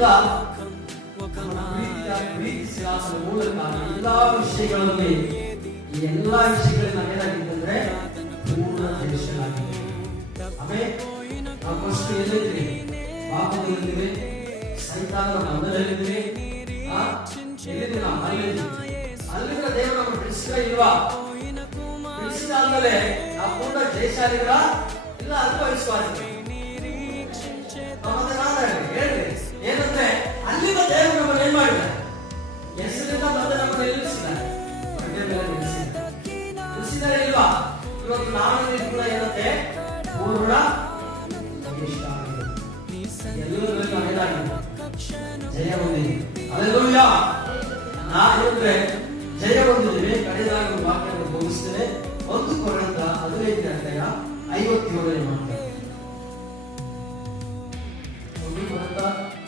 ದೇವರಿಂದ ಪ್ರೀತಿಸಿ ಆತನ ಮೂಲಕ ಎಲ್ಲಾ ವಿಷಯಗಳಲ್ಲಿ ಈ ಎಲ್ಲಾ ವಿಷಯಗಳಲ್ಲಿ ನಾವೇನಾಗಿದ್ದಂದ್ರೆ ಪೂರ್ಣ ದೇಶನಾಗಿದೆ. ಆಮೇಲೆ ನಾವು ಫಸ್ಟ್ ಎಲ್ಲಿದ್ದೀವಿ? ಪಾಪದಲ್ಲಿದ್ದೀವಿ, ಸೈತಾನನ ಬಂಧನದಲ್ಲಿದ್ದೀವಿ. ಅಲ್ಲಿಂದ ದೇವರು ನಮ್ಮ ಬಿಡಿಸಿದ ಇಲ್ವಾ? ಬಿಡಿಸಿದಾದ್ಮೇಲೆ ನಾವು ಪೂರ್ಣ ಜಯಶಾಲಿಗಳ ಇಲ್ಲ ಅಲ್ಪವಿಶ್ವಾಸಿಗಳು. ಹೇಳ್ರಿ ಏನಂದ್ರೆ ಅಲ್ಲಿಂದ ದೇವರು ನಮ್ಮನ್ನು ಏನ್ ಮಾಡಿದ್ದಾರೆ? ಹೆಸರಿಂದ ಬಂದ ನಮ್ಮನ್ನು ನಿಲ್ಲಿಸಿದ್ದಾರೆ, ನಿಲ್ಲಿಸಿದ್ದಾರೆ ಇಲ್ವಾ? ಇವತ್ತು ನಾನು ಕೂಡ ಏನಂತೆ ಪೂರ್ಣ ಎಲ್ಲರೂ ಏನಾಗಿದೆ? ಜಯ ಹೊಂದಿದೆ. ಹಲ್ಲೆಲೂಯಾ. ನಾವೇನಂದ್ರೆ ಜಯ ಹೊಂದಿದ್ದೀವಿ. ಕಡೆದಾಗಿ ವಾಕ್ಯವನ್ನು ಮುಗಿಸ್ತೇನೆ. 1 ಕೊರಿಂಥ 15 ಅಧ್ಯಾಯ 57ನೇ ವಾಕ್ಯ.